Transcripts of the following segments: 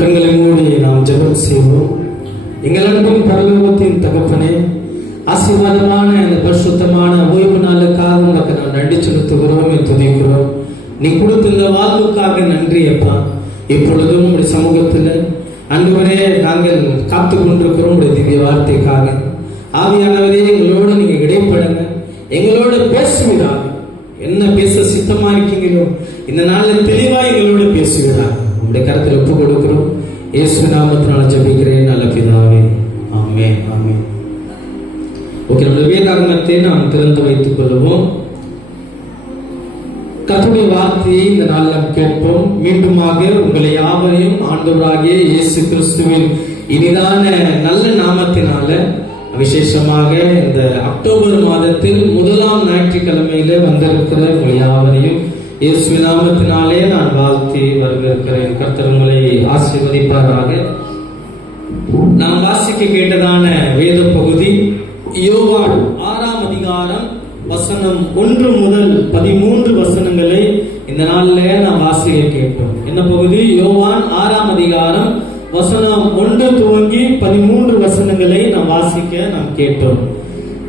கண்களை மூடி நாம் ஜெபம் செய்வோம். எங்கள் அன்பின் பரலோகத்தின் தகப்பனே, ஆசீர்வாதமான இந்த பரிசுத்தமான ஓய்வு நாளுக்காக உனக்கு நான் நன்றி செலுத்துகிறோம், துதிக்கிறோம். நீ கொடுத்த இந்த வாழ்வுக்காக நன்றி அப்பா. இப்பொழுதும் உடைய சமூகத்தில் அன்றுவரே நாங்கள் காத்து கொண்டிருக்கிறோம் உடைய திவ்ய வார்த்தைக்காக. ஆவியானவரே, எங்களோடு நீங்க இடைப்படுங்க, எங்களோடு பேசுவீராக. என்ன பேச சித்தமா இருக்கீங்களோ இந்த நாளில் தெளிவா எங்களோடு பேசுவீராக. உங்களுடைய கருத்தில் ஒப்பு கொடுக்கிறோம். இயேசு நாமத்தினால் ஜெபிக்கிறேன் நல்ல பிதாவே, ஆமென், ஆமென். ஓகே, நம்முடைய வேதாகமத்தை நாம் திறந்து வைத்துக் கொள்வோம். கர்த்தருடைய வார்த்தையை இந்த நாள் நாம் கேட்போம். மீண்டுமாக உங்களை யாவரையும் ஆண்டவராகிய இயேசு கிறிஸ்துவின் இனிதான நல்ல நாமத்தினால விசேஷமாக இந்த அக்டோபர் மாதத்தில் முதலாம் ஞாயிற்றுக்கிழமையில வந்திருக்கிற உங்களை யாவரையும் இயேசு நாமத்தினாலே நான் வாழ்த்தி வரவேற்கிறேன். கர்த்தர் உங்களை ஆசீர்வதிப்பாராக. நாம் வாசிக்க கேட்டதான வேத பகுதி யோவான் 6ஆம் அதிகாரம் வசனம் 1 முதல் 13 வசனங்களை இந்த நாளிலே நாம் வாசிக்க கேட்டோம். என்ன பகுதி? யோவான் 6ஆம் அதிகாரம் வசனம் 1 துவங்கி 13 வசனங்களை நாம் வாசிக்க நாம் கேட்டோம்.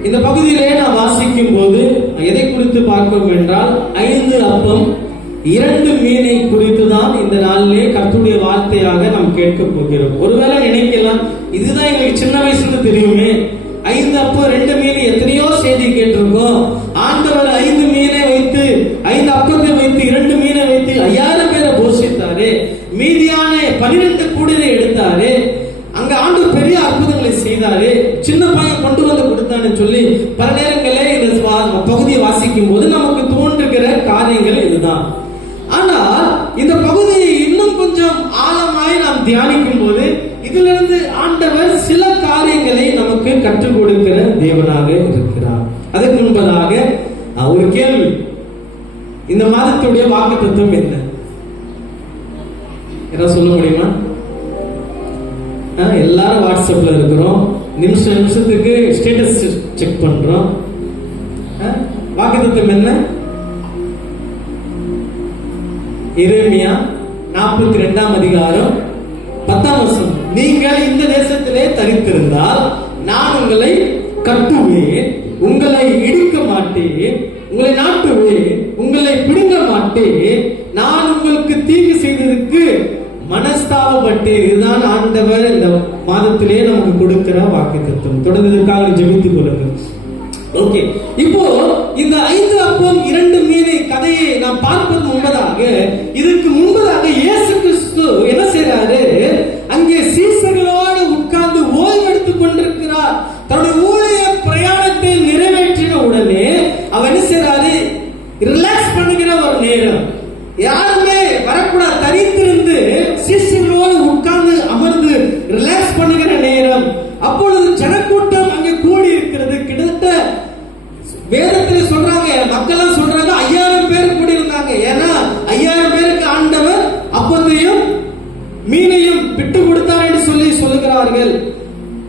இந்த பகுதியிலே நாம் வாசிக்கும் போது எதை குறித்து பார்க்கிறோம் என்றால் 5 அப்பம் 2 மீனை குறித்து தான் இந்த நாளிலே கர்த்தருடைய வார்த்தையாக நாம் கேட்க போகிறோம். ஒருவேளை நினைக்கலாம், இதுதான் எங்களுக்கு சின்ன வயசுல தெரியுமே, 5 அப்பம் 2 மீன், எத்தனையோ செய்தி கேட்டிருக்கோம். ஆண்டவர் 5 மீனை வைத்து 5 அப்பத்தை வைத்து 2 மீனை வைத்து 5000 பேரை போஷித்தாரு, மீதியான 12 கூடையை எடுத்தாரு, அங்க ஆண்டு பெரிய அற்புதங்களை செய்தாரு, சின்ன பையன் கொண்டு வந்து கொடுத்தான்னு சொல்லி பல நேரங்களே இந்த பகுதியை வாசிக்கும் போது நமக்கு தோன்றுகிற காரியங்கள் இதுதான். ஆனால் இந்த பகுதியை இன்னும் கொஞ்சம் ஆழமாய் நாம் தியானிக்கும் போது இதிலிருந்து ஆண்டவர் சில காரியங்களை நமக்கு கற்றுக் கொடுக்கிற தேவனாக இருக்கிறார். அதற்கு முன்பதாக ஒரு கேள்வி, இந்த மாதத்துடைய வாக்குத்தத்தம் என்ன? என்ன சொல்ல முடியுமா? எல்லாரும் வாட்ஸ்அப்ல இருக்கிறோம், நிமிஷத்துக்கு ஸ்டேட்டஸ் செக் பண்றோம். வாக்குத்தத்தம் என்ன? எரேமியா 42ஆம் அதிகாரம் 10ஆம் வசனம், நீங்கள் இந்த தேசத்திலே தரித்திருந்தால் நான் உங்களை கட்டுவேன், உங்களை இடிக்க மாட்டேன், உங்களை நாட்டுவேன், உங்களை பிடுங்க மாட்டேன், நான் உங்களுக்கு தீங்கு செய்ததற்கு மனஸ்தாபப்பட்டேன். இதுதான் ஆண்டவர் இந்த மாதத்திலே நமக்கு கொடுக்கிற வாக்குத்தத்தம். தொடர்ந்ததற்காக ஜெபித்துக் கொள்ளுங்கள். ஓகே, இப்போ இந்த 5 அப்பம் 2 மீனை கதையை நாம் பார்ப்பது முன்பதாக, இதற்கு முன்பதாக இயேசு கிறிஸ்து என்ன செய்றாரு? அங்கே சீசர்களோடு உட்கார்ந்து ஓய்வு எடுத்துக் கொண்டிருக்கிறார். தன்னுடைய ஊழிய பிரயாணத்தை நிறைவேற்றின உடனே அவர் என்ன செய்றாரு? ரிலாக்ஸ் பண்ணுகிற ஒரு நேரம், யாருமே வரக்கூடாது, தனித்திருந்து சீசர்களோடு உட்கார்ந்து அமர்ந்து ரிலாக்ஸ் பண்ணுகிற நேரம். அப்பொழுது ஜனக்கூட்டம் அங்கே கூடி இருக்கிறது. கிட்டத்தட்ட வேதத்தில் சொல்றாங்க, மக்கள் சொல்றாங்க 5000 பேர் கூடி இருந்தாங்க. ஏன்னா 5000 பேருக்கு ஆண்டவர் அப்பத்தையும் மீனையும் விட்டு கொடுத்தார் என்று சொல்லி சொல்லுகிறார்கள்.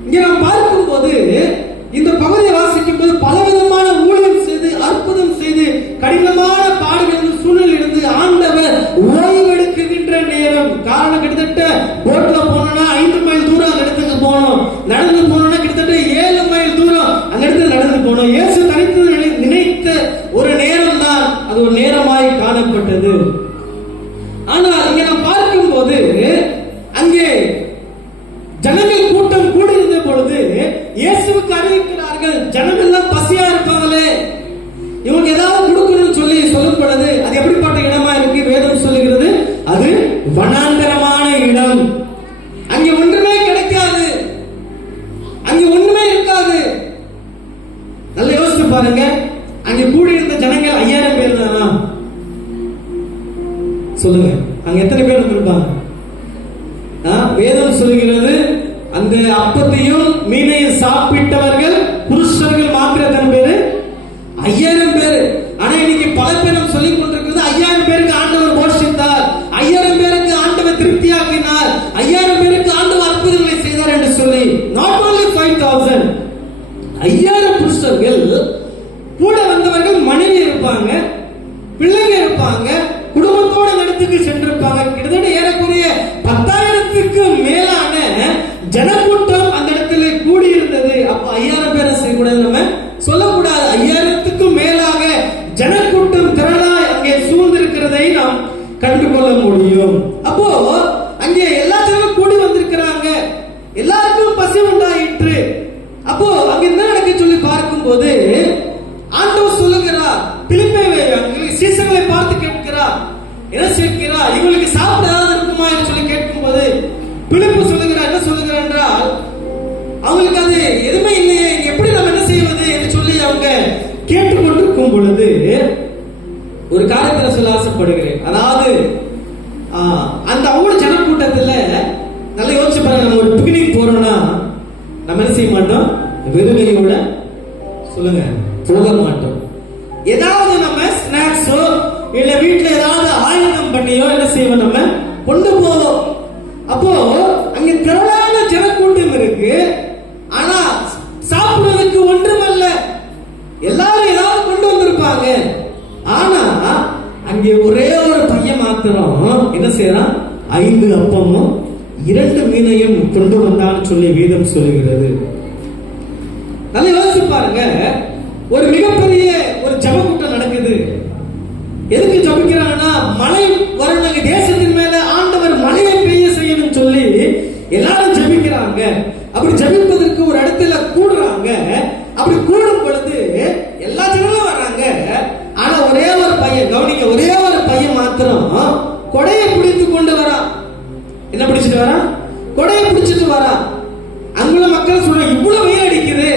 இங்க நாம் பார்க்கும் போது இந்த பகுதியை வாசிக்கும் போது பலவிதமான ஊழியம் செய்து அற்புதம் செய்து கடினமான பாடுகளின் சூழ்நிலிருந்து ஆண்டவர் ஓய்வெடுக்கின்ற நேரம். காரணம், கிட்டத்தட்ட போட்ல போனோம்னா 5 மைல் தூரம் அந்த இடத்துக்கு போனோம், நடந்து போனோம்னா கிட்டத்தட்ட 7 மைல் தூரம் அந்த இடத்துல நடந்து போனோம். இயேசு தனித்து நினைத்த ஒரு நேரம் தான் அது ஒரு நேரமாய் காணப்பட்டது. ஆனால் இங்க நாம் பார்க்கும் போது அங்கே ஜனங்கள் கூட்டம் கூடி இருந்த பொழுது இயேசுவுக்கு அறிவிக்கிறார்கள், ஜனங்கள் எல்லாம் பசியா இருப்பாங்களே, இவங்க ஏதாவது கொடுக்கணும்னு சொல்லி சொல்லும் பொழுது அது எப்படிப்பட்ட இடமா இருக்கு? வேதம் சொல்லுகிறது அது வனாந்தரமான இடம். அங்கே ஒன்றுமே கிடைக்காது, அங்கே ஒண்ணுமே இருக்காது. நல்லா யோசிச்சு பாருங்க, அங்கே கூடி இருந்த ஜனங்கள் 5000 பேர் தானா? சொல்லுங்க, அங்க எத்தனை பேர் இருந்திருப்பாங்க? வேதம் சொல்லுகிறது அந்த அப்பத்தையும் மீனையும் சாப்பிட்டவர்கள் புருஷர்கள் மாத்திரம் எத்தனை பேரு? 5000 பேர். ஆனா இன்னைக்கு பல பேர் நம்ம சொல்லிக் கொண்டிருக்கிறது 5000 பேருக்கு ஆண்டவர் போஷித்தார், 5000 பேருக்கு ஆண்டவர் திருப்தியாக்கினார், 5000 பேருக்கு ஆண்டவர் அற்புதங்களை செய்தார் என்று சொல்லி. நாட் only 5000, 5000 புருஷர்கள் கூட வந்தவர்கள், மனைவி இருப்பாங்க, பிள்ளைங்க இருப்பாங்க, குடும்பத்தோட இடத்துக்கு சென்றிருப்பாங்க. கிட்டத்தட்ட ஏறக்குறைய 10,000க்கு சீசர்களை பார்த்து கேட்கிறார், என்ன சொல்கிறார், இவங்களுக்கு சாப்பிட ஏதாவது இருக்குமா என்று சொல்லி கேட்கும் போது பிலிப்பு சொல்லுகிறார், என்ன சொல்லுகிறார் என்றால், அவங்களுக்கு அது எதுவுமே இல்லையே, எப்படி நம்ம என்ன செய்வது என்று சொல்லி அவங்க கேட்டுக்கொண்டிருக்கும் பொழுது ஒரு காரியத்தில் சொல்ல ஆசைப்படுகிறேன். அதாவது அந்த அவ்வளவு ஜனக்கூட்டத்துல நல்லா யோசிச்சு பாருங்க, நம்ம ஒரு பிக்னிக் போறோம்னா நம்ம என்ன செய்ய மாட்டோம், வெறுமையோட சொல்லுங்க போக மாட்டோம். ஏதாவது நம்ம ஸ்நாக்ஸோ இல்ல வீட்டுல ஏதாவது ஆயுதம் பண்ணியோ என்ன செய்வோம், நம்ம கொண்டு போவோம். அப்போ அங்க திரளான ஜனக்கூட்டம் இருக்கு, ஆனா சாப்பிடுவதற்கு ஒன்றுமல்ல. எல்லாரும் ஏதாவது கொண்டு வந்திருப்பாங்க, ஆனா அங்கே ஒரே ஒரு பையன் மாத்திரம் என்ன செய்யறான், 5 அப்பமும் 2 மீனையும் கொண்டு வந்தான்னு சொல்லி வேதம் சொல்லுகிறது. நல்லா யோசிச்சு பாருங்க, ஒரு மிகப்பெரிய ஒரு ஜப கூட்டம் நடக்குது. எதுக்கு ஜபிக்கிறாங்கன்னா, மழை வரணும், தேசத்தின் மேல ஆண்டவர் மழையை பெய்ய செய்யணும் சொல்லி எல்லாரும் ஜபிக்கிறாங்க. அப்படி ஜபிப்பதற்கு ஒரு இடத்துல கூடுறாங்க. அப்படி கூடும் பொழுது எல்லா ஜனங்களும் வர்றாங்க, ஆனா ஒரே ஒரு பையன், கவனிங்க, ஒரே ஒரு பையன் மாத்திரம் கொடையை பிடித்து கொண்டு வரான். என்ன பிடிச்சிட்டு வரான், கொடையை பிடிச்சிட்டு வரான். அங்குள்ள மக்கள் சொல்ற, இவ்வளவு வெயில் அடிக்குது,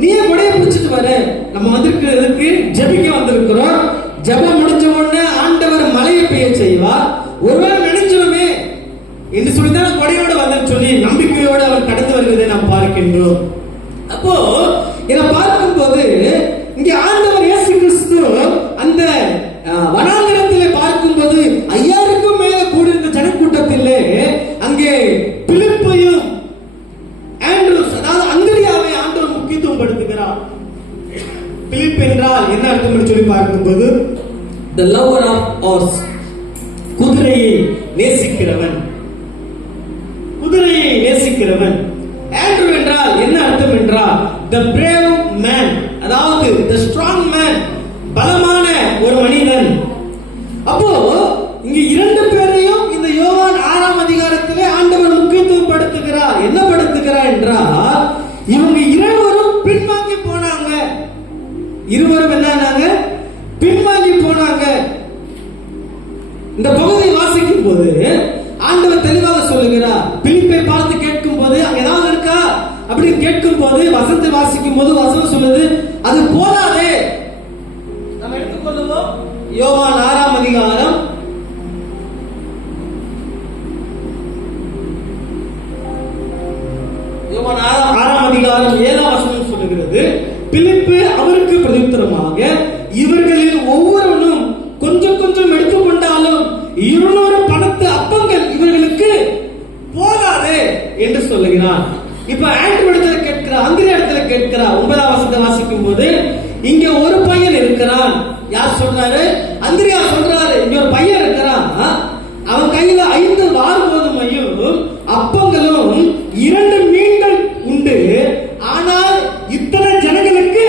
நீ கொடையை பிடிச்சிட்டு வர, நம்ம வந்திருக்கிறதுக்கு ஜபிக்க வந்திருக்கிறோம், ஜபம் முடிஞ்ச உடனே ஆண்டவர் மழையை பெய்ய செய்வார், ஒருவேளை நினைச்சிருமே என்று சொல்லிதான் கொடையோட வந்து சொல்லி நம்பிக்கையோடு அவர் கடந்து வருவதை நாம் பார்க்கின்றோம். அப்போ இதை பார்க்கும் போது இங்கே ஆண்டவர் இயேசு கிறிஸ்து அந்த வனாந்திரத்திலே பார்க்கும் போது 5000க்கும் மேல கூடியிருந்த ஜனக்கூட்டத்திலே அங்கே பிலிப்பையும் ஆண்ட்ரூஸ், அதாவது அந்திரியாவை ஆண்டவர் முக்கியத்துவம் படுத்துகிறார். பிலிப் என்றால் என்ன அர்த்தம் என்று சொல்லி பார்க்கும்போது the lover of horse, குதிரையை நேசிக்கிறவன், குதிரையை நேசிக்கிறவன். ஆண்ட்ரூ என்றால் என்ன அர்த்தம் என்றால் the brave man, அதாவது the strong man, பலமான ஒரு மனிதன். அப்போ இங்க 2 பேரையும் இந்த யோவான் 6ஆம் அதிகாரத்திலே ஆண்டவர் முக்கியத்துவம் படுத்துகிறார். என்ன படுத்துகிறார் என்றால், இவங்க இருவரும் பின்வாங்கி போனாங்க. இருவரும் என்னன்னாங்க, பின்வாங்கி போனாங்க. இந்த பகுதியை வாசிக்கும் போது ஆண்டவர் தெளிவாக சொல்லுகிறார். பிலிப்பை பார்த்து கேட்கும் போது அங்க ஏதாவது இருக்கா அப்படின்னு கேட்கும் போது வசனத்தை வாசிக்கும் போது வசனம் சொல்லுது, அது போதாதே. நம்ம எடுத்துக்கொள்ளுவோம் யோவான் 6ஆம் அதிகாரம் 7ஆம் வசனம் சொல்லுகிறது, பிலிப்பு அவருக்கு பிரதியுத்தரமாக, இவர்களில் ஒவ்வொருவனும் கொஞ்சம் கொஞ்சம் எடுத்துக்கொண்டாலும் 200 பணத்து அப்பங்கள் இவர்களுக்கு போதாதே என்று சொல்லுகிறார். இப்ப ஆண்ட்ரூ இடத்துல கேட்கிறார், அந்திரியா இடத்துல கேட்கிறார். 9ஆம் வசனத்தை வாசிக்கும் போது இங்க ஒரு பையன் இருக்கிறான். யார் சொல்றாரு, அந்திரியா சொல்றாரு. இங்க ஒரு பையன் இருக்கிறான், அவன் கையில 5 வார்கோதுமையும் அப்பங்களும் 2 மீன்கள் உண்டு, ஆனால் இத்தனை ஜனங்களுக்கு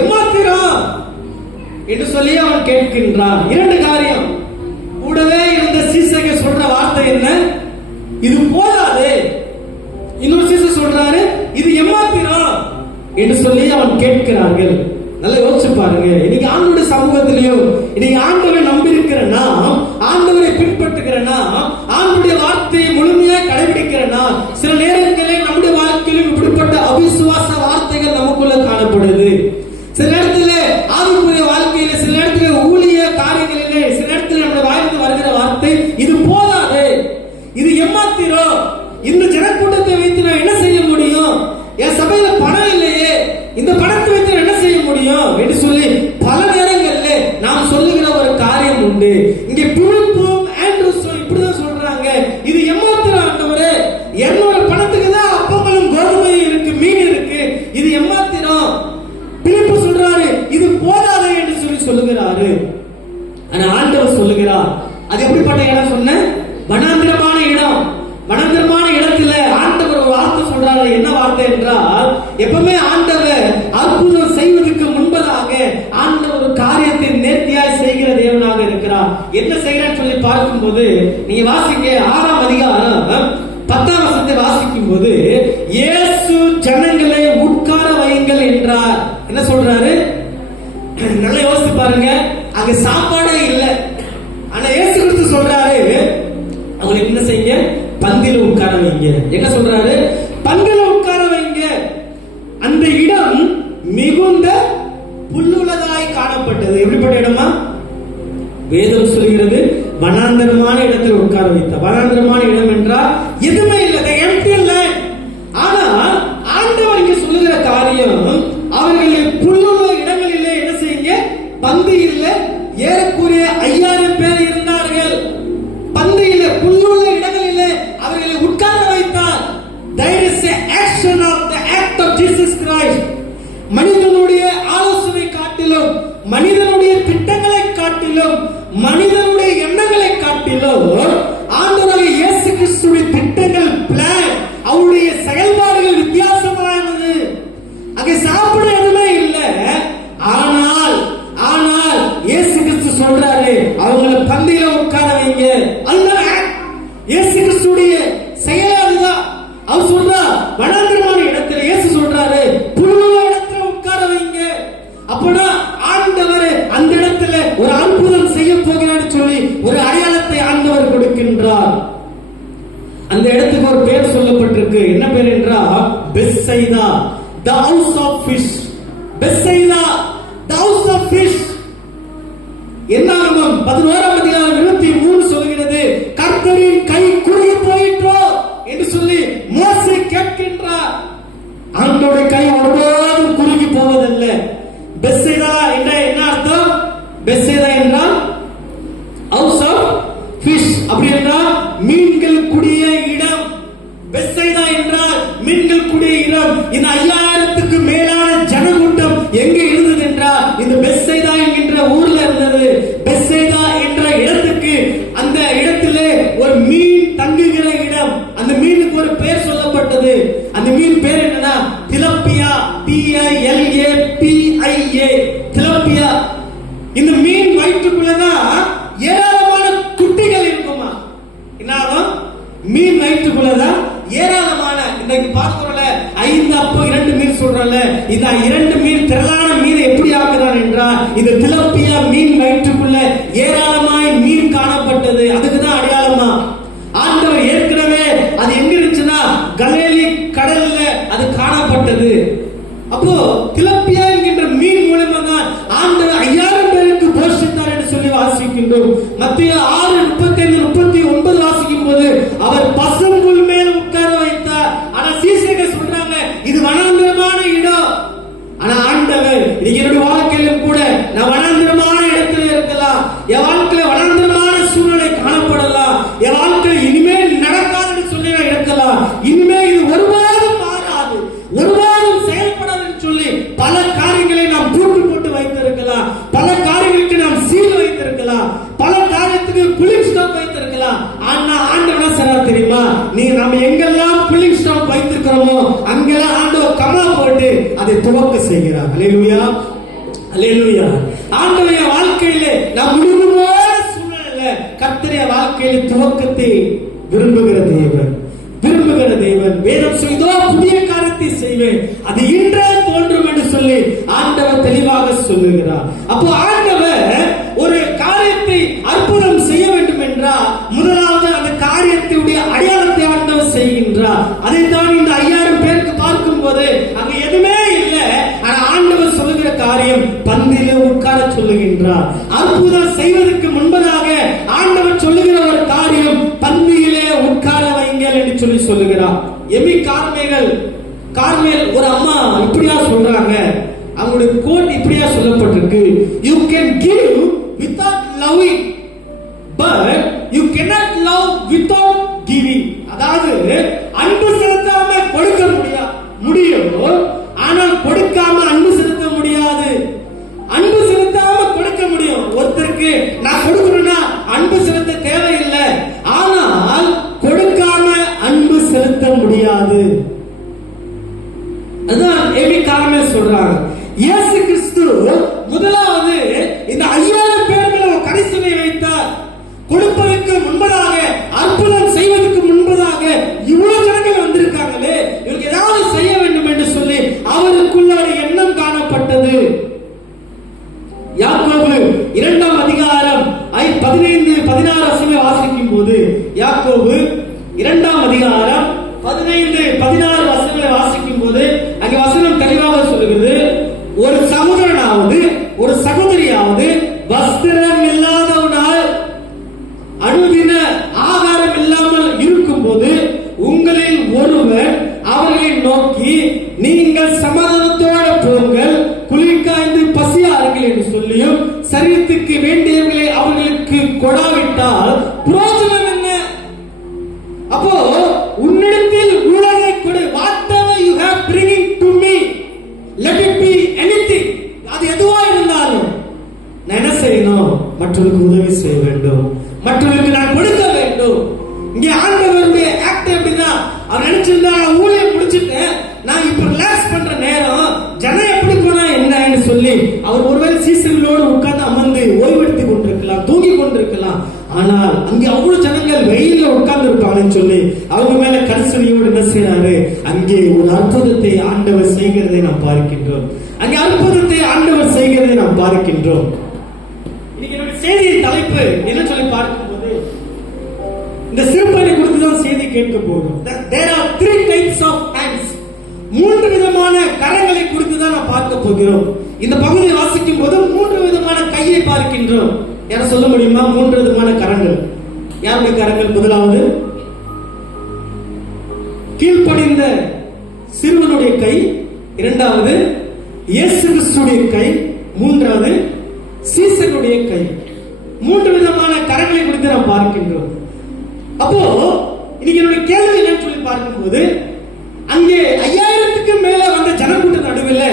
எம்மாத்திரம் என்று சொல்லி அவன் கேட்கின்றான். 2 காரியம். கூடவே இருந்த சீசர்கள் சொல்ற வார்த்தை என்ன, இது போதாது. இன்னொரு சீசர் சொல்றாரு, இது எம்மாத்திரம் என்று சொல்லி அவன் கேட்கிறார்கள். நல்லா யோசிச்சு பாருங்க. இன்னைக்கு ஆண்டவருடைய சமூகத்திலேயோ, இன்னைக்கு ஆண்டவரை நம்பி இருக்கிற நாம், ஆண்டவரை பின்பற்றுகிற நாம், ஆண்டவருடைய வார்த்தையை முழுமையாக கடைபிடிக்கிற நாம், சில நேரங்களில் நம்முடைய வாழ்க்கையிலும் இப்படிப்பட்ட அவிசுவாச வார்த்தைகள் நமக்குள்ள காணப்படுது. சில நேரத்தில் ஆவிக்குரிய வாழ்க்கையில, சில நேரத்தில் ஊழிய காரியங்களிலே, சில நேரத்தில் நம்முடைய வாழ்க்கை வருகிற வார்த்தை, இது போதாது, இது எம்மாத்திரம், இந்த ஜனக்கூட்டத்தை வைத்து நான் என்ன செய்ய முடியும், என் சபையில பணம் இல்லையே, இந்த பணத்தை வைத்து என்ன செய்ய முடியும் என்று சொல்லி பல நேரங்களில் நாம் சொல்லுகிற ஒரு காரியம் உண்டு. இங்கே பிலிப்பும் ஆண்ட்ரூஸும் இப்படிதான் சொல்றாங்க, இது எம்மாத்திரம் ஆண்டவரே, என்னோட பணத்துக்கு தான் அப்பங்களும் கோதுமையும் இருக்கு, மீன் இருக்கு, இது எம்மாத்திரம். பிலிப்பு சொல்றாரு, இது போதாது என்று சொல்லி சொல்லுகிறாரு. ஆனா ஆண்டவர் சொல்லுகிறார், அது எப்படிப்பட்ட இடம் சொன்ன, வனாந்திரமான இடம். வனாந்திரமான இடத்துல ஆண்டவர் ஒரு வார்த்தை சொல்றாரு. என்ன வார்த்தை என்றால், எப்பவுமே ஆண்டவர் அற்புதம் செய்வதற்கு முன்பதாக ஆண்டவர் ஒரு காரியத்தை நேர்த்தியாய் செய்கிற தேவனாக இருக்கிறார். என்ன செய்யறான்னு சொல்லி பார்க்கும்போது நீங்க வாசிங்க 6ஆம் அதிகாரம் 10ஆம் வசனத்தை வாசிக்கும் போது, இயேசு ஜனங்களை உட்கார வையுங்கள் என்றார். என்ன சொல்றாரு, நல்லா யோசித்து பாருங்க, அங்க சாப்பாடே இல்லை. ஆனா இயேசு கிறிஸ்து சொல்றாரு, அவங்களுக்கு என்ன செய்யுங்க, பந்தில உட்கார வைங்க. என்ன சொல்றாரு, பந்தில உட்கார வைங்க. அந்த இடம் மிகுந்த புல்லுள்ளதாய் காணப்பட்டது. எப்படிப்பட்ட இடமா? வேதம் சொல்கிறது வனாந்தரமான இடத்தில் உட்கார வைத்த. வனாந்தரமான இடம் என்றால் எதுவுமே இல்லை, எம்ப்டி லேண்ட். ஆனா ஆண்டவர் இங்க சொல்லுகிற காரியம், அவர்கள் புல்லுள்ள இடங்களிலே என்ன செய்யுங்க, பந்தியில் ஏறக்குறைய 5000 பேர் இருந்தார்கள். பந்தியில புல்லுள்ள இடங்களிலே அவர்களை உட்கார வைத்தார். There is an action of the act of Jesus Christ. மனிதனுடைய ஆலோசனை காட்டிலும், மனிதனுடைய திட்டங்களை காட்டிலும், மனிதனுடைய எண்ணங்களை காட்டிலும் ஆண்டவராகிய இயேசு கிறிஸ்துவின் திட்டங்கள், பிளான், அவருடைய செயல்பாடுகள் வித்தியாசமானது. அங்கே சாப்பிட எதுவுமே இல்லை. ஆனால் இயேசு கிறிஸ்து சொல்றாரு, அவங்களை பந்தியில உட்கார வைங்க. அதுதான் இயேசு கிறிஸ்துடைய செயல். அதுதான் அவர் சொல்றார், வனாந்தரமான இடத்துல. இயேசு சொல்றாரு, புல்லுள்ள இடத்துல உட்கார வைங்க. அப்பனா ஆண்டவர் அந்த இடத்துல ஒரு அற்புதம் செய்ய போகிறார் சொல்லி ஒரு அடையாளத்தை ஆண்டவர் கொடுக்கின்றார். அந்த இடத்துக்கு ஒரு பேர் சொல்லப்பட்டிருக்கு. என்ன பேர் என்றால் பெத்சைதா, the house of fish. பெத்சைதா, the house of fish. என்னாகமம் 11:23 சொல்கிறது, கர்த்தரின் கை குறுகி போயிற்றோ என்று சொல்லி மோசே கேட்கின்றார். ஆண்டவருடைய கை ஒருபோதும் குறுகி போவதில்லை. பெத்சைதா என்ற என்ன அர்த்தம்? பெத்சைதா என்றால் ஹவுஸ் ஆஃப் ஃபிஷ். அப்படி என்றால் மீன்கள் குடிய இடம். பெத்சைதா என்றால் மீன்கள் குடிய இடம். இந்த 5000க்கு மேலான ஜனக்கூட்டம் எங்கே இருந்தது என்றால் இந்த பெத்சைதா என்கின்ற ஊர்ல இருந்தது. பெத்சைதா என்ற இடத்துக்கு, அந்த இடத்திலே ஒரு மீன் தங்குகிற இடம். அந்த மீனுக்கு ஒரு பேர் சொல்லப்பட்டது. அந்த மீன் பேர் என்னன்னா திலப்பியா, TILAPIA, திலப்பியா. இந்த மீன் வயிற்றுக்குள்ளதான் ஏராளமான குட்டிகள் இருக்குமா. என்னாகும்? மீன் வயிற்றுக்குள்ளதான் ஏராளமான, இன்றைக்கு பார்க்கிறோம்ல 5 அப்போ 2 மீன் சொல்றோம்ல, இந்த 2 மீன் திரளான மீனை எப்படி ஆக்குறான் என்றால் இந்த திலப்பியா மீன் வயிற்றுக்குள்ள ஏராளமாய் மீன் காணப்பட்டது. அதுக்குதான் அடையாளமா. ஆண்டவர் ஏற்கனவே அது எங்க இருந்துச்சுன்னா கலிலேய கடல்ல அது காணப்பட்டது. அப்போ திலப்பியா என்கின்ற மீன் மூலமா தான் ஆண்டவர் 5000 பேருக்கு போஷித்தார் என்று சொல்லி வாசிக்கின்றோம். மத்தேயு 6:35-39 வாசிக்கும் போது அவர் பசும்புல் மேல் உட்கார வைத்தார். ஆனா சீசர்கள் சொல்றாங்க இது வனாந்தரமான இடம். ஆனா ஆண்டவர், என்னுடைய வாழ்க்கையிலும் கூட நான் வனாந்தரமான இடத்துல இருக்கலாம், என் வாழ்க்கையில வனாந்தரமான சூழ்நிலை காணப்படலாம், என் வாழ்க்கையில் இனிமேல் நடக்காதுன்னு சொல்லி இருக்கலாம், இனிமேல் இது ஒருபோதும் மாறாது, ஒருபோதும் செயல்படாதுன்னு சொல்லி பல காரியங்களை நாம் பூட்டு போட்டு வைத்திருக்கலாம், பல காரியங்களுக்கு நாம் சீல் வைத்திருக்கலாம், பல காரியத்துக்கு புல்லிங் ஸ்டாப் வைத்திருக்கலாம். ஆனா ஆண்டவர் சரா தெரியுமா, நீ நாம எங்கெல்லாம் புல்லிங் ஸ்டாப் வைத்திருக்கிறோமோ அங்கெல்லாம் ஆண்டவர் கமா போட்டு அதை துவக்க செய்கிறார். அல்லேலூயா, அல்லேலூயா. ஆண்டவருடைய வாழ்க்கையிலே நாம் முடிவுமான சூழ்நிலையில கர்த்தருடைய வாழ்க்கையில துவக்கத்தை விரும்புகிற தேவன், விரும்புகிற தேவன். வேதம் செய்தோ புதிய காரியத்தை செய்வேன், அது இன்றே தோன்றும் என்று சொல்லி ஆண்டவர் தெளிவாக சொல்லுகிறார். அப்போ ஆண்டவர் ஒரு காரியத்தை அற்புதம் செய்ய வேண்டும் என்றால் முதலாவது அந்த காரியத்துடைய அடையாளத்தை ஆண்டவர் செய்கின்றார். அதைத்தான் இந்த 5000 பேருக்கு பார்க்கும் போது அங்க எதுவுமே இல்லை. ஆனா ஆண்டவர் சொல்லுகிற காரியம் பந்திலே உட்கார சொல்லுகின்றார். அற்புதம் செய்வதற்கு முன்பதாக ஆண்டவர் சொல்லுகிற ஒரு காரியம் பந்தியிலே உட்கார வைங்கள் என்று சொல்லி சொல்லுகிறார். எமி கார்மேல் ஒரு அம்மா இப்படியா சொல்றாங்க, அவங்களுடைய கோட் இப்படியா சொல்லப்பட்டிருக்கு, you can give without loving but you cannot love without giving. அதாவது அன்பு செலுத்தாம கொடுக்க முடியும், ஆனால் கொடுக்காம அன்பு செலுத்த முடியாது. அன்பு செலுத்தாம கொடுக்க முடியும். ஒருத்தருக்கு நான் கொடுக்கணும்னா அன்பு செலுத்த தேவையில்லை, ஆனால் கொடுக்காம அன்பு செலுத்த முடியாது. அதுதான் எமி கார்மேல் சொல்றாங்க. இயேசு கிறிஸ்து முதலாவது இந்த 5000 பேர்களை கரிசனை வைத்து 15-16 வசனங்களை வாசிக்கும் போது, யாக்கோபு 2ஆம் அதிகாரம் 15-16 வசனங்களை வாசிக்கும் போது அங்கே வசனம் தெளிவாக சொல்லுகிறது, ஒரு சகோதரனாவது ஒரு சகோதரியாவது வஸ்திரம் இல்லாதவனால் அனுதின ஆகாரம் இல்லாமல் இருக்கும் போது உங்களில் ஒருவர் அவர்களை நோக்கி, நீங்கள் சமாதானத்தோடு போங்கள், குளிர்காய்ந்து பசியாருங்கள் என்று சொல்லியும் சரீரத்துக்கு வேண்டியவர்களை அவர்களுக்கு கொடாவிட்டால் பிரயோஜனம் என்ன? அப்போ உன்னிடத்தில் உள்ளதை கொடு. whatever you have bringing to me, let it be anything, அது எதுவா இருந்தாலும் நான் என்ன செய்யணும்? மற்றவர்களுக்கு உதவி செய்ய வேண்டும், மற்றவர்களுக்கு நான் கொடுக்க வேண்டும். இங்கே ஆண்டவருடைய ஆக்ட் எப்படின்னா, அவர் நினைச்சிருந்தா நான் ஊழியம் முடிச்சுட்டேன், நான் இப்ப ரிலாக்ஸ் பண்ற நேரம், ஜனம் எப்படி போனா என்னன்னு சொல்லி அவர் ஒருவேளை சீசர்களோடு உட்கார்ந்து அமர்ந்து ஓய்வெடுத்துக் கொண்டிருக்கலாம், தூங்கி கொண்டிருக்கலாம். ஆனால் அங்கே அவ்வளவு ஜனங்கள் வெயில உட்கார்ந்து இருப்பாங்கன்னு சொல்லி அவங்க மேல கரிசனையோடு என்ன செய்யறாரு? அங்கே ஒரு அற்புதத்தை ஆண்டவர் செய்கிறதை நாம் பார்க்கின்றோம். அங்கே அற்புதத்தை ஆண்டவர் செய்கிறதை நாம் பார்க்கின்றோம். இன்னைக்கு என்னுடைய செய்தியின் தலைப்பு என்ன சொல்லி பார்க்கும்போது, இந்த சிறுபனை குறித்து தான் செய்தி கேட்க போகிறோம். There are 3 types of hands. 3 விதமான கரங்களை குறித்து தான் நாம் பார்க்க போகிறோம். இந்த பகுதியை வாசிக்கும் போது 3 விதமான கையை பார்க்கின்றோம். யார சொல்ல முடியுமா? 3 விதமான கரங்கள். யாருடைய கரங்கள்? முதலாவது கீழ்ப்படிந்த சிறுவனுடைய கை, இரண்டாவது இயேசு கிறிஸ்துடைய கை, மூன்றாவது சீசனுடைய கை. 3 விதமான கரங்களை குறித்து நாம் பார்க்கின்றோம். அப்போ இன்னைக்கு என்னுடைய கேள்வி என்னன்னு சொல்லி பார்க்கும்போது, அங்கே 5000க்கு மேல வந்த ஜனக்கூட்ட நடுவில்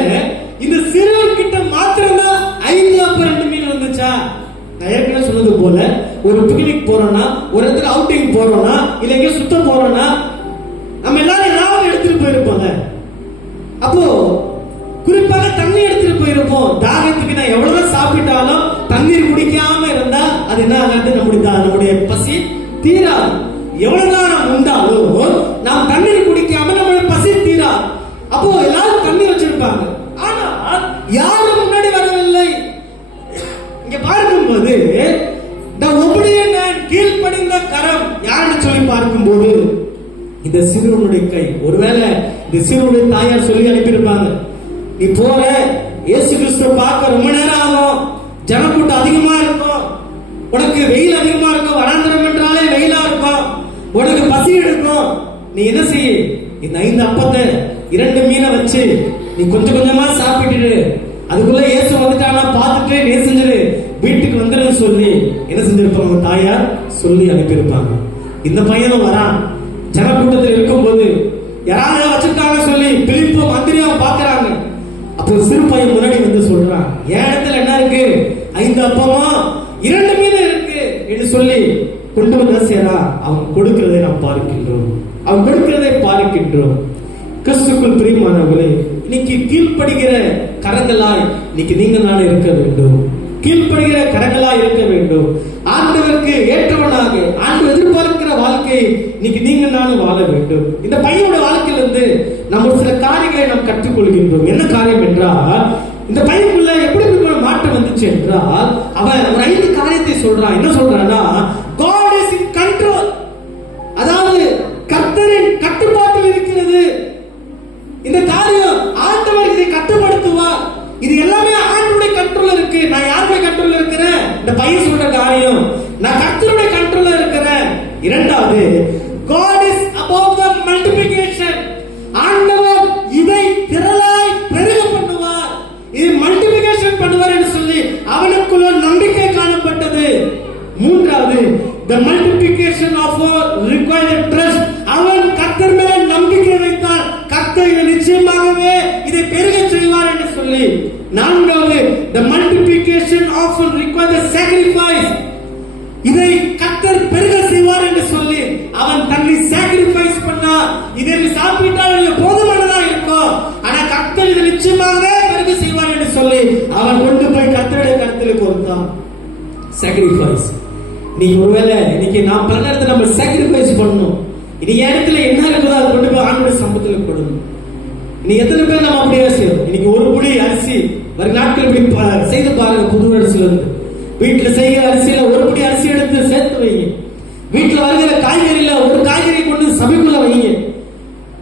இந்த சிறுவன் கிட்ட மாத்திரம்தான் 5 அப்ப 2 மீன் வந்துச்சா? நான் ஏற்கனவே சொன்னது போல, ஒரு பிக்னிக் போறோம்னா, ஒரு இடத்துல அவுட்டிங் போறோம்னா, இல்ல எங்க சுத்த போறோம்னா, நம்ம எல்லாரும் ஏதாவது எடுத்துட்டு போயிருப்போங்க. அப்போ குறிப்பாக தண்ணி எடுத்துட்டு போயிருப்போம். தாகத்துக்கு நான் எவ்வளவுதான் சாப்பிட்டாலும் தண்ணீர் குடிக்காம இருந்தா அது என்ன ஆகாது? நம்முடைய பசி தீராது. எவ்வளவுதான் நாம் உண்டாலும் நாம் தண்ணீர் குடிக்காம நம்மளுடைய பசி தீராது. அப்போ எல்லாரும் தண்ணி வச்சிருப்பாங்க, ஆனால் யாரும் முன்னாடி வரவில்லை. இங்க பார்க்கும்போது கீழ்ப்படிந்த கரம் யாருன்னு சொல்லி பார்க்கும்போது இந்த சிறுவனுடைய கை. ஒருவேளை இந்த சிறுவனுடைய தாயார் சொல்லி அனுப்பியிருப்பாங்க, நீ போற இயேசு கிறிஸ்துவை பார்க்க ரொம்ப நேரம் ஆகும், ஜனக்கூட்டம் அதிகமா இருக்கும், உனக்கு வெயில் அதிகமா இருக்கும், வனாந்தரம் என்றாலே வெயிலா இருக்கும், உனக்கு பசி எடுக்கும், நீ என்ன செய்ய? இந்த 5 அப்பத்தை 2 மீனை வச்சு நீ கொஞ்சம் கொஞ்சமா சாப்பிட்டுடு, அதுக்குள்ள இயேசு வந்துட்டானா பார்த்துட்டு நீ செஞ்சிரு, வீட்டுக்கு வந்துடும் சொல்லி என்ன செஞ்சிருப்பாங்க? தாயார் சொல்லி அனுப்பியிருப்பாங்க. இந்த பையனும் வரான், ஜனக்கூட்டத்தில் இருக்கும் போது யாராவது வச்சிருக்காங்க சொல்லி பிலிப்பு மந்திரியும் பாக்குறாங்க. அப்போ சிறு பையன் முன்னாடி வந்து சொல்றான், என் இடத்துல என்ன இருக்கு? 5 அப்பமா 2 மீன் இருக்கு என்று சொல்லி கொண்டு வந்து சேரா. அவன் கொடுக்கிறதை நாம் பார்க்கின்றோம், அவன் கொடுக்கிறதை பார்க்கின்றோம். கிறிஸ்துக்குள் பிரியமானவர்களே, இன்னைக்கு கீழ்ப்படுகிற கரங்களாய் இன்னைக்கு நீங்க நான் இருக்க வேண்டும், கீழ்ப்படுகிற கரங்களாய் இருக்க வேண்டும். ஆண்டவருக்கு ஏற்றவனாக ஆண்டவர் எதிர்பார்க்கிற வாழ்க்கையை இன்னைக்கு நீங்க நானும் வாழ வேண்டும். இந்த பையனோட வாழ்க்கையிலிருந்து நம்ம சில காரியங்களை நாம் கற்றுக்கொள்கின்றோம். என்ன காரியம் என்றால், இந்த பையனுக்குள்ள எப்படி மாற்றம் வந்துச்சு என்றால், அவன் ஒரு 5 காரியத்தை சொல்றான். என்ன சொல்றான்னா, God is in control, அதாவது கர்த்தரின் கட்டுப்பாட்டில் இருக்கிறது. இந்த காரியம் ஆண்டவர் இதை கட்டுப்படுத்துவார். இது எல்லாமே ஆண்டவருடைய கண்ட்ரோல்ல இருக்கு. நான் யாருடைய கண்ட்ரோல்ல இருக்கிறேன்? இந்த பையன் சொல்ற காரியம், நான் கர்த்தருடைய கண்ட்ரோல்ல இருக்கிறேன். இரண்டாவது, God is above the multiplication, ஆண்டவர் இதை திரளாய் பெருக பண்ணுவார், இது மல்டிபிகேஷன் பண்ணுவார் என்று சொல்லி அவனுக்குள்ள நம்பிக்கை காணப்பட்டது. மூன்றாவது, the multiplication of required trust, அவன் கர்த்தர் மேல நம்பிக்கை வைத்தால் கர்த்தர் நிச்சயமாகவே இதை பெருக செய்வார் என்று சொல்லி. நான்காவது, the multiplication of required sacrifice, இதை கர்த்தர் பெருக செய்வார் என்று சொல்லி அவன் தன்னை சாக்ரிஃபைஸ் பண்ணார். இதை சாப்பிட்டால் போதுமானதா இருக்கும், ஆனா கர்த்தர் இதை நிச்சயமாக பெருக செய்வார் என்று சொல்லி அவன் கொண்டு போய் கர்த்தருடைய கருத்தில் கொடுத்தான். சாக்ரிஃபைஸ். நீ ஒருவேளை இன்னைக்கு நான் பல நேரத்தில் நம்ம சாக்ரிஃபைஸ் பண்ணணும். இன்னைக்கு இடத்துல என்ன இருக்குதோ அதை கொண்டு போய் ஆண்டோட சம்பளத்தில் கொடுக்கணும். இன்னைக்கு எத்தனை பேர் நம்ம அப்படியே செய்யணும்? இன்னைக்கு ஒரு புடி அரிசி வரும் நாட்கள் இப்படி செய்து பாருங்க. புது அரிசில இருந்து வீட்டுல செய்கிற அரிசியில ஒரு படி அரிசி எடுத்து சேர்த்து வைங்க. வீட்டுல வருகிற காய்கறியில ஒரு காய்கறி கொண்டு சபைக்குள்ள வைங்க.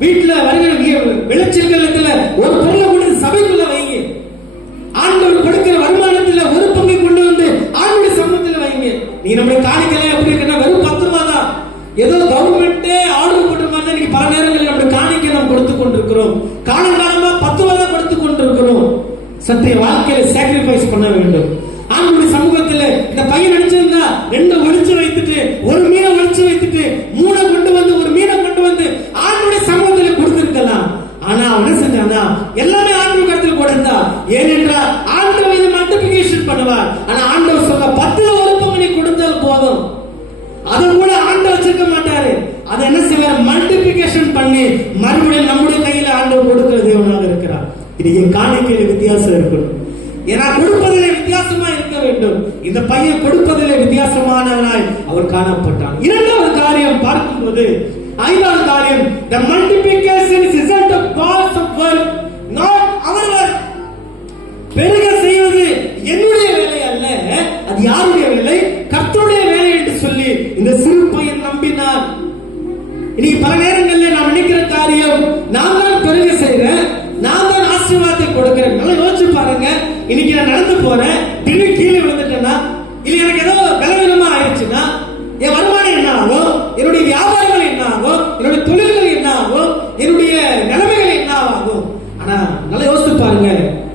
வீட்டுல வருகிற விளைச்சல்களத்துல ஒரு பொருளை கொண்டு சபைக்குள்ள வைங்க. ஆண்டவர் கொடுக்கிற வருமானத்துல ஒரு பங்கை கொண்டு வந்து ஆண்டவர் சமூகத்துல வைங்க. நீ நம்முடைய காணிக்கலை அப்படி இருக்குன்னா வெறும் 10 ரூபா தான். ஏதோ கவர்மெண்ட் ஆர்டர் போட்ட மாதிரி இன்னைக்கு பல நேரங்களில் நம்முடைய காணிக்கை நாம் கொடுத்து கொண்டிருக்கிறோம். காலங்காலமா 10 ரூபா தான் கொடுத்து கொண்டிருக்கிறோம். சற்றைய வாழ்க்கையில சாக்ரிஃபைஸ் பண்ண வேண்டும். ஆண்டவருடைய சமூகத்துல இந்த பையன் நினைச்சிருந்தா 2 ஒளிச்சு வைத்துட்டு 1 மீனை ஒளிச்சு வைத்துட்டு 3 கொண்டு வந்து 1 மீனை கொண்டு வந்து ஆண்டவருடைய சமூகத்துல கொடுத்திருக்கலாம். ஆனா அவன் செஞ்சானா எல்லாமே ஆண்டவர் கருத்துல கொடுத்தா. ஏனென்றால் ஆண்டவர் இதை மல்டிபிகேஷன் பண்ணுவார். ஆனா ஆண்டவர் சொல்ல 10ல ஒரு பங்கு நீ கொடுத்தால் போதும். அதை கூட ஆண்டவர் வச்சிருக்க மாட்டாரு. அதை என்ன செய்வார்? மல்டிபிகேஷன் பண்ணி மறுபடியும் நம்முடைய கையில ஆண்டவர் கொடுக்கிற தேவனாக இருக்கிறார். இது என் காணிக்கையில வித்தியாசம் இருக்கணும். ஏன்னா கொடுப்பதிலே வித்தியாசமா இருக்க வேண்டும். இந்த பையன் கொடுப்பதிலே வித்தியாசமானவனாய் அவர் காணப்பட்டான். இரண்டாவது காரியம் பார்க்கும்போது, 5வது காரியம், the multiplication is result of God's work, not our work. பெருக செய்வது என்னுடைய வேலை அல்ல, அது யாருடைய வேலை? கர்த்தருடைய வேலை என்று சொல்லி இந்த சிறு பையன் நம்பினார். இன்னைக்கு பல நேரங்களில் நாம் நினைக்கிற காரியம், நான் தான் பெருக செய்றேன், நான் தான் ஆசீர்வாதத்தை கொடுக்கிறேன். நல்லா யோசிச்சு பாருங்க. இன்னைக்கு நான் நடந்து போறேன், திடீர்னு கீழே விழுந்துட்டேன்னா, இல்ல எனக்கு ஏதோ பலவீனமா ஆயிடுச்சுன்னா என் வருமானம் என்ன ஆகும்? என்னுடைய வியாபாரங்கள் என்ன ஆகும்? என்னுடைய தொழில்கள் என்ன ஆகும்? என்னுடைய நிலைமைகள் என்ன ஆகும்? ஆனா நல்லா யோசிச்சு பாருங்க.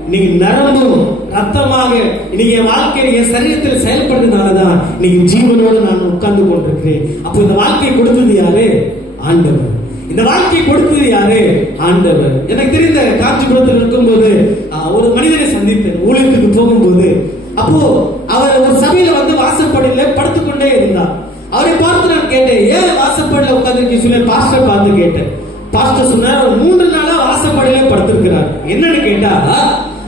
இன்னைக்கு நரம்பும் ரத்தமாக இன்னைக்கு என் வாழ்க்கை என் சரீரத்தில் செயல்படுறதுனாலதான் இன்னைக்கு ஜீவனோடு நான் உட்கார்ந்து கொண்டிருக்கிறேன். அப்போ இந்த வாழ்க்கையை கொடுத்தது யாரு? ஆண்டவர். இந்த வாழ்க்கையை கொடுத்தது யாரு? ஆண்டவர். எனக்கு தெரிந்த காஞ்சிபுரத்தில் இருக்கும்போது ஒரு மனிதனை சந்தித்தேன். ஊழியத்துக்கு போகும்போது அப்போ அவர் ஒரு சபையில வந்து வாசப்படியில படுத்துக்கொண்டே இருந்தார். அவரை பார்த்து நான் கேட்டேன், ஏன் வாசப்படியில உட்கார்ந்து சொல்லி பாஸ்டர் பார்த்து கேட்டேன். பாஸ்டர் சொன்னார், 3 நாளா வாசப்படியில படுத்திருக்கிறார். என்னன்னு கேட்டா,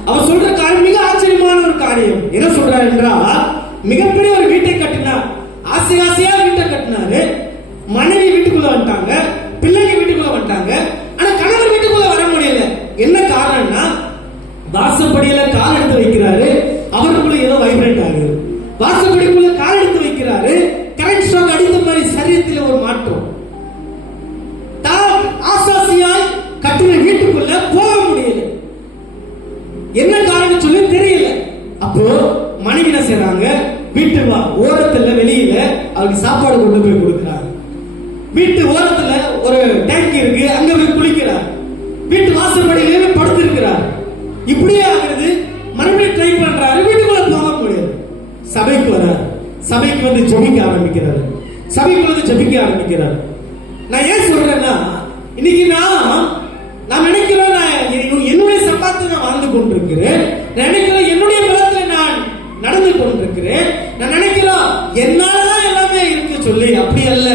அவர் சொல்ற காரியம் மிக ஆச்சரியமான ஒரு காரியம். என்ன சொல்றார் என்றால், மிகப்பெரிய ஒரு வீட்டை கட்டினார். ஆசை ஆசையா வீட்டை கட்டினாரு. மனைவி வீட்டுக்குள்ள வந்துட்டாங்க, பிள்ளைங்க வீட்டுக்குள்ள வந்துட்டாங்க. ஆனா கணவர் வீட்டுக்குள்ள வர முடியல. என்ன காரணம்னா, வாசப்படியில கால் எடுத்து வைக்கிறாரு, அவருக்குள்ள ஏதோ வைப்ரேட் ஆகுது. வாசப்படிக்குள்ள கால் எடுத்து வைக்கிறாரு, கரண்ட் ஷாக் அடித்த மாதிரி சரீரத்தில் ஒரு மாற்றம். தான் ஆசாசியாய் கட்டின வீட்டுக்குள்ள போக முடியல. என்ன காரணம் சொல்லி தெரியல. அப்போ மனைவி என்ன செய்றாங்க? வீட்டு ஓரத்துல வெளியில அவருக்கு சாப்பாடு கொண்டு போய் கொடுக்கிறாங்க. வீட்டு ஓரத்துல ஒரு டேங்க் இருக்கு, அங்க போய் குளிக்கிறார். வீட்டு வாசற்படியிலே படுத்து இருக்கிறார். இப்படியே ஆகிறது. மறுபடியும் ட்ரை பண்றாரு, வீட்டுக்குள்ள போக முடியாது. சபைக்கு வரார். சபைக்கு வந்து ஜெபிக்க ஆரம்பிக்கிறார். சபைக்கு வந்து ஜெபிக்க ஆரம்பிக்கிறார். நான் ஏன் சொல்றேன்னா, இன்னைக்கு நான் நினைக்கிறேன், என்னுடைய சம்பாத்தியம் நான் வாழ்ந்து கொண்டிருக்கிறேன். நான் நினைக்கிறேன், என்னுடைய பலத்துல நான் நடந்து கொண்டிருக்கிறேன். நான் நினைக்கிறேன், என்னாலதான் எல்லாமே இருக்கு சொல்லி. அப்படி அல்ல.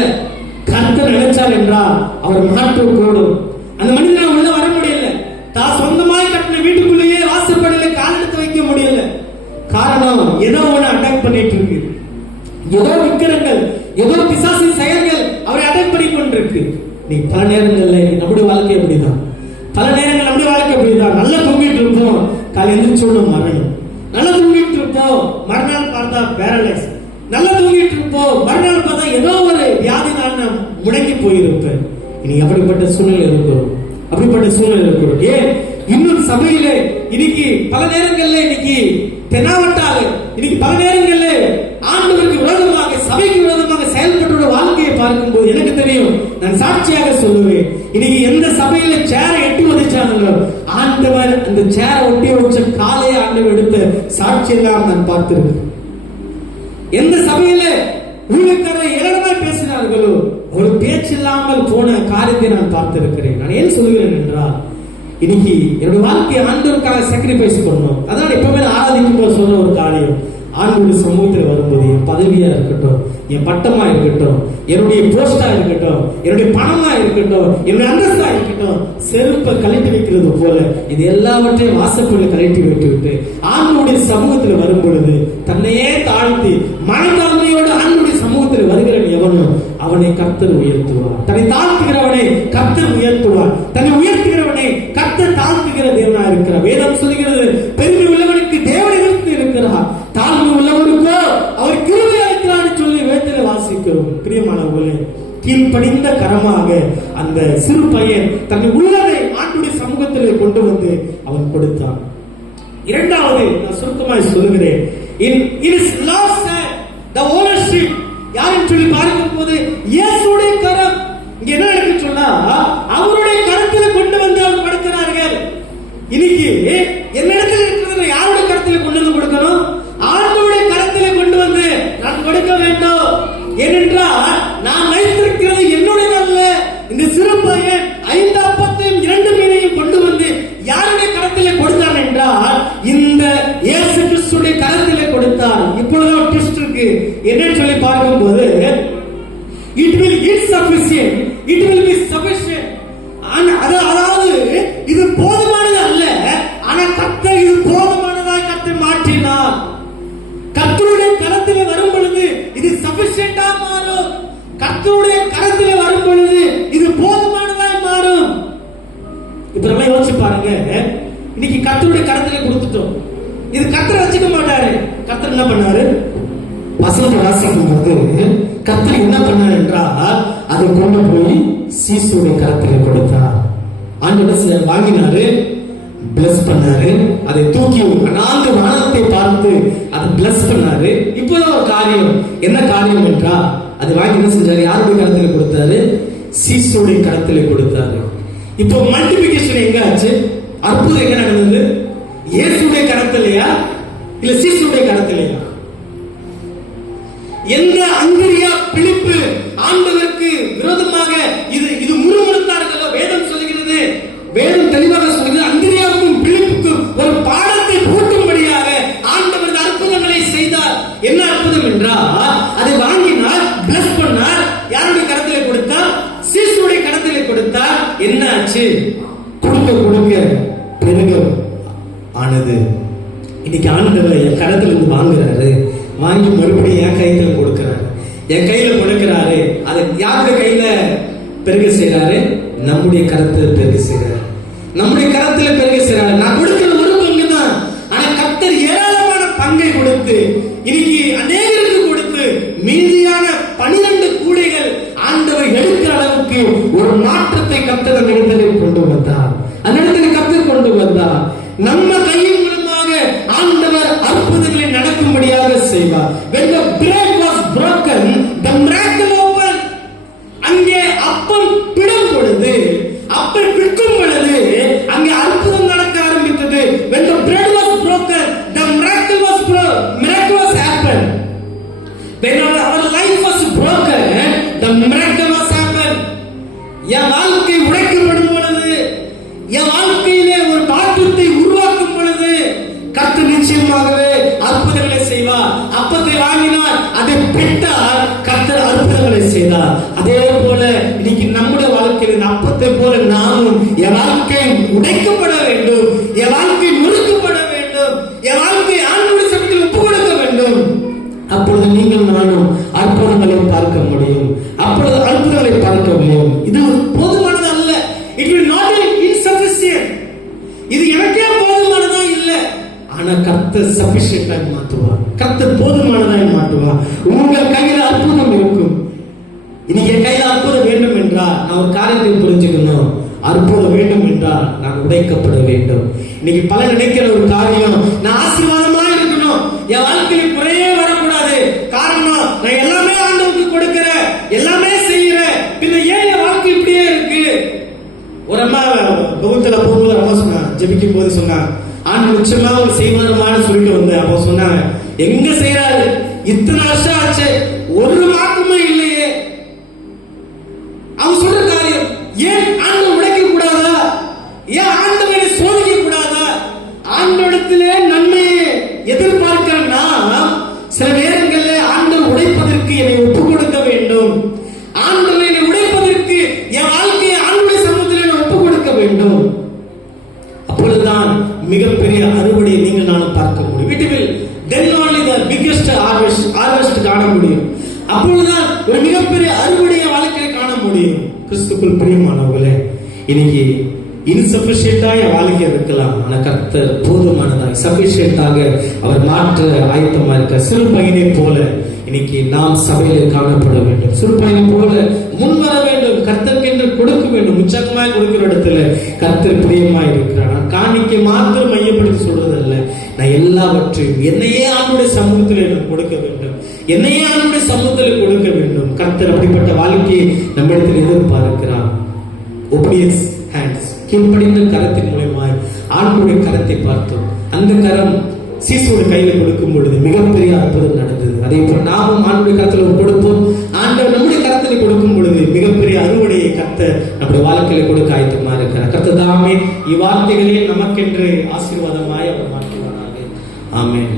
கர்த்தர் நினைச்சார் என்றால் அவர் மாற்றம் கூடும். அந்த மனிதனால் உள்ள வர முடியல. தான் சொந்தமாய் கட்டின வீட்டுக்குள்ளேயே வாசப்படியில கால் எடுத்து வைக்க முடியல. காரணம், ஏதோ ஒண்ணு அட்டாக் பண்ணிட்டு இருக்கு. ஏதோ விக்கிரங்கள், ஏதோ பிசாசின் செயல்கள் அவரை அட்டாக் பண்ணி கொண்டிருக்கு. நீ பல நேரங்கள்ல நம்முடைய வாழ்க்கை அப்படிதான். பல நேரங்கள் நம்முடைய வாழ்க்கை அப்படிதான். நல்லா தூங்கிட்டு இருப்போம், காலையில சொல்லும் மரணம். நல்லா தூங்கிட்டு இருப்போம், மறுநாள் பார்த்தா பேரலைஸ். நல்லா தூங்கிட்டு இருப்போம், மறுநாள் பார்த்தா ஏதோ ஒரு வியாதினால நாம் முடங்கி போயிருப்பேன். இன்னைக்கு அப்படிப்பட்ட சூழ்நிலை இருக்கிறோம். அப்படிப்பட்ட சூழ்நிலை இருக்கிறோம். ஏன் இன்னும் சபையிலே இன்னைக்கு பல நேரங்கள்ல இன்னைக்கு தெனாவட்டாக இன்னைக்கு பல நேரங்கள்ல ஆண்டவருக்கு விரோதமாக, சபைக்கு விரோதமாக செயல்பட்ட வாழ்க்கையை பார்க்கும்போது எனக்கு தெரியும், நான் சாட்சியாக சொல்லுவேன். இன்னைக்கு எந்த சபையில சேரை எட்டி வதிச்சாங்களோ ஆண்டவர் அந்த சேரை ஒட்டி வச்ச காலையை ஆண்டவர் எடுத்த சாட்சியெல்லாம் நான் பார்த்திருக்கேன். எந்த சபையில ஊழியக்காரரை ஏளனமாய் பேசினார்களோ ஒரு பேச்சில்லாமல் போன காரியத்தை நான் பார்த்திருக்கிறேன். நான் ஏன் சொல்கிறேன் என்றால், இன்னைக்கு என்னுடைய வாழ்க்கையை ஆண்டவருக்காக சாக்ரிஃபைஸ் பண்ணணும். அதான் எப்பவுமே ஆராதிக்கும் போது சொல்ற ஒரு காரியம், ஆண்டவருடைய சமூகத்தில் வரும்போது என் பதவியா இருக்கட்டும், என் பட்டமா இருக்கட்டும், என்னுடைய போஸ்டா இருக்கட்டும், என்னுடைய பணமா இருக்கட்டும், என்னுடைய அந்தஸ்தா இருக்கட்டும், செருப்பை கழட்டி வைக்கிறது போல இது எல்லாவற்றையும் வாசப்படியில கழட்டி விட்டு ஆண்டவருடைய சமூகத்தில் வரும் பொழுது தன்னையே தாழ்த்தி மனத்தாழ்மையோடு ஆண்டவருடைய சமூகத்தில் வருகிறவன் எவனோ அவனை கர்த்தர் உயர்த்துவார். தன்னை தாழ்த்துகிறவனை கர்த்தர் உயர்த்துவார். தன்னை உயர்த்துகிறவனை கர்த்தர் தாழ்த்துகிற தேவனா இருக்கிறார். வேதம் சொல்லுகிறது, பெருமை உள்ளவனுக்கு தேவனை இருக்கிறார், தாழ்மை உள்ளவனுக்கோ கீழ்ப்படிந்த கரமாக அந்த சிறு பையன் தன்னை உள்ளதை ஆண்டுடைய சமூகத்தில் கொண்டு வந்து அவன் கொடுத்தான். இரண்டாவது நான் சுருக்கமாய் சொல்லுகிறேன், யாரும் சொல்லி பார்க்கும் போது இயேசுடைய கரம். இங்க என்ன நடக்கு சொன்னா, அவருடைய கரத்தில் கொண்டு வந்து அவர் கொடுக்கிறார்கள். இன்னைக்கு என்னிடத்தில் இருக்கிறது யாருடைய கரத்தில் கொண்டு வந்து கொடுக்கணும்? ஆண்டவருடைய கரத்தில் கொண்டு வந்து நான் கொடுக்க வேண்டும். ஏனென்றால் நான் வைத்திருக்கிறது என்னுடைய அல்ல. இந்த சிறு பையன் 5 அப்பத்தையும் 2 மீனையும் கொண்டு வந்து யாருடைய கரத்திலே கொடுத்தான் என்றால் இந்த இயேசு கிறிஸ்துடைய கரத்திலே கொடுத்தான். இப்பொழுது ஒரு ட்விஸ்ட் இருக்கு. என்னன்னு சொல்லி பார்க்கும்போது, it will insufficient, it will be sufficient. அதாவது இது போதுமானது அல்ல, ஆனா கர்த்தர் இது போதுமானதாய் கர்த்தர் மாற்றினார். கர்த்தருடைய கரத்திலே வரும் பொழுது இது சஃபிஷியன்ட்டா மாறும். கர்த்தருடைய கரத்திலே வரும் பொழுது இது போதுமானதாய் மாறும். இப்ப நம்ம யோசிச்சு பாருங்க, இன்னைக்கு கர்த்தருடைய கரத்திலே கொடுத்துட்டோம், இது கர்த்தர் வச்சுக்க மாட்டாரு. கர்த்தர் என்ன பண்ணாரு? வசனத்தை வாசிக்கும் போது கர்த்தர் என்ன பண்ணார் என்றால் அதை கொண்டு போய் சீசுடைய கரத்திலே கொடுத்தார். ஆண்டவர் வாங்கினாரு, பிளஸ் பண்ணாரு, அதை தூக்கி 4 வானத்தை பார்த்து அதை பிளஸ் பண்ணாரு. இப்போது ஒரு காரியம், என்ன காரியம் என்றால் அது வாங்கி என்ன செஞ்சாரு? யாருடைய கரத்திலே கொடுத்தாரு? சீசுடைய கரத்திலே கொடுத்தாரு. இப்போ மல்டிபிகேஷன் எங்க ஆச்சு? அற்புதம் எங்க நடந்தது? இயேசுடைய கரத்திலேயா இல்ல சீசுடைய கரத்திலேயா? எந்த அங்கிரியா பிலிப்பு ஆண்டவருக்கு விரோதமாக இது முறுமுறுத்தார்களோ வேதம் சொல்கிறது, வேதம் தெளிவாக சொல்கிறது, அங்கிரியாவுக்கும் பிலிப்புக்கும் ஒரு பாடத்தை போட்டும்படியாக ஆண்டவர் அற்புதங்களை செய்தார். என்ன அற்புதம் என்றால் அதை வாங்கினார், பிளஸ் பண்ணார், யாருடைய கரத்திலே கொடுத்தார்? சீசுடைய கரத்திலே கொடுத்தார். என்ன ஆச்சு? கொடுக்க கொடுக்க பெருக ஆனது. இன்னைக்கு ஆண்டவர் என் கரத்துல இருந்து வாங்குறாரு, வாங்கி மறுபடியும் என் கையில கொடுக்கிறாரு, என் கையில கொடுக்கிறாரு. அதை யாருடைய கையில பெருக செய்யறாரு? நம்முடைய கரத்தில் பெருக செய்யறாரு, நம்முடைய கரத்தில் பெருக செய்யறாரு. நான் கொடுக்கிற ஒரு பங்கு தான், ஆனா கர்த்தர் ஏராளமான பங்கை கொடுத்து இன்னைக்கு அநேகருக்கு கொடுத்து மீதியான 12 கூடைகள் ஆண்டவர் எடுக்கிற அளவுக்கு ஒரு மாற்றத்தை கர்த்தர் அந்த இடத்திலே கொண்டு வந்தார். அந்த இடத்திலே கர்த்தர் கொண்டு வந்தார். நம்ம கையின் மூலமாக ஆண்டவர் அற்புதங்களை நடக்கும்படியாக செய்வார். When the bread was broken, the miracle opened. அங்கே அப்பம் பிடும் பொழுது, அப்பம் பிக்கும் பொழுது அங்கே அற்புதம் நடக்க ஆரம்பித்தது. When the bread was broken, the miracle was happened. When our life was broken, the miracle was happened. என் வாழ்க்கை உடைக்கப்படும் பொழுது, என் வாழ்க்கையிலே ஒரு மாற்றத்தை உருவாக்கும் பொழுது கர்த்தர் நிச்சயமாகவே அற்புதங்களை செய்வார். அப்பத்தை வாங்கினார், அதை பெற்றார், கர்த்தர் அற்புதங்களை செய்தார். அதே போல இன்னைக்கு நம்முடைய வாழ்க்கையில் இந்த அப்பத்தை போல நாமும் என் வாழ்க்கை உடைக்கப்பட வேண்டும், என் வாழ்க்கை நொறுக்கப்பட வேண்டும், என் வாழ்க்கை ஆண்டவருடைய சமூகத்தில் ஒப்புக் கொடுக்க வேண்டும். அப்பொழுது நீங்கள் நானும் அற்புதங்களை பார்க்க முடியும், அப்பொழுது அற்புதங்களை பார்க்க முடியும். இது போதுமானது அல்ல. It will not be insufficient. இது எனக்கே போதுமானதா இல்ல, ஆனா கர்த்தர் சஃபிஷியன்ட்டாய் மாற்றுவார், கர்த்தர் போதுமானதாய் மாற்றுவார். உங்க கையில அற்புதம் இருக்கும். இன்னைக்கு என் கையில அற்புதம் வேண்டும் என்றால் நான் ஒரு காரியத்தை புரிஞ்சுக்கணும். அற்புதம் வேண்டும் என்றால் நான் உடைக்கப்பட வேண்டும். இன்னைக்கு பல நினைக்கிற ஒரு காரியம், நான் ஆசீர்வாதமா இருக்கணும், என் வாழ்க்கையில் குறையே வரக்கூடாது. காரணம், நான் எல்லாமே ஆண்டவருக்கு கொடுக்கிறேன், எல்லாமே செய்யறேன், பின்ன ஏன் என் வாழ்க்கை இப்படியே இருக்கு? ஒரு அம்மா பகுத்துல போகும்போது அம்மா சொன்னாங்க, ஜெபிக்கும் போது சொன்னாங்க, ஆண்டு நிச்சயமா ஒரு செய்வாரமான சொல்லிட்டு வந்தேன். அப்போ சொன்னாங்க, எங்க செய்யறாரு? இத்தனை வருஷம் ஆச்சு, ஒரு மாற்றமே இல்லையே. அவங்க சொல்ற காரியம், ஏன் ஆண்டவர் உடைக்க கூடாதா? ஏன் ஆண்டவரை சோதிக்க கூடாதா? ஆண்டவரிடத்திலே நன்மையை எதிர்பார்க்கிற நாம் சில நேரங்களில் ஆண்டவர் உடைப்பதற்கு என்னை ஒப்புக் கொடுக்க வேண்டும். ஆண்டவரை உடைப்பதற்கு என் வாழ்க்கையை ஆண்டவருடைய சமூகத்தில் ஒப்புக் கொடுக்க வேண்டும். அப்பொழுதுதான் மிகப்பெரிய அறுவடையை நீங்கள் நானும் பார்க்க முடியும். வீட்டில் then only the biggest harvest காண முடியும். அப்பொழுதுதான் ஒரு மிகப்பெரிய அறுவடையை வாழ்க்கையை காண முடியும். கிறிஸ்துக்குள் பிரியமானவர்களே, இன்னைக்கு இன்சஃபிஷியன்ட்டாக என் வாழ்க்கை இருக்கலாம், ஆனா கர்த்தர் போதுமானதாக சஃபிஷியன்ட்டாக அவர் மாற்ற ஆயத்தமா இருக்க. சிறு பையனை போல இன்னைக்கு நாம் சபையில காணப்பட வேண்டும். சுருப்பையனை போல முன் வர வேண்டும். கர்த்தர்க்கென்று கொடுக்க வேண்டும். உற்சாகமாய் கொடுக்கிற இடத்துல கர்த்தர் பிரியமாய் இருக்கிறார். நான் காணிக்கை மாத்திரம் மையப்படுத்தி சொல்றதல்ல, நான் எல்லாவற்றையும் என்னையே ஆண்டுடைய சமூகத்தில் நான் கொடுக்க வேண்டும். என்னையே ஆண்டுடைய சமூகத்தில் கொடுக்க வேண்டும். கர்த்தர் அப்படிப்பட்ட வாழ்க்கையை நம்மிடத்தில் எதிர்பார்க்கிறார். ஒபீடியன்ஸ் ஹேண்ட்ஸ், கீழ்ப்படிந்த கரத்தின் மூலமாய் ஆண்டுடைய கரத்தை பார்த்தோம். அந்த கரம் சீசோட கையில கொடுக்கும் பொழுது மிகப்பெரிய அற்புதம் நடந்தது. அதே போல நாமும் ஆண்டுடைய கரத்துல கொடுப்போம். ஆண்டவர் நம்முடைய கரத்துல கொடுக்கும் பொழுது மிகப்பெரிய அறுவடையை கர்த்தர் நம்முடைய வாழ்க்கையில கொடுக்க ஆயத்தமா இருக்கிறார். கர்த்தர் தாமே இவ்வார்த்தைகளே நமக்கென்று ஆசீர்வாதமாய் அவர் மாற்றுவாராக. ஆமென்.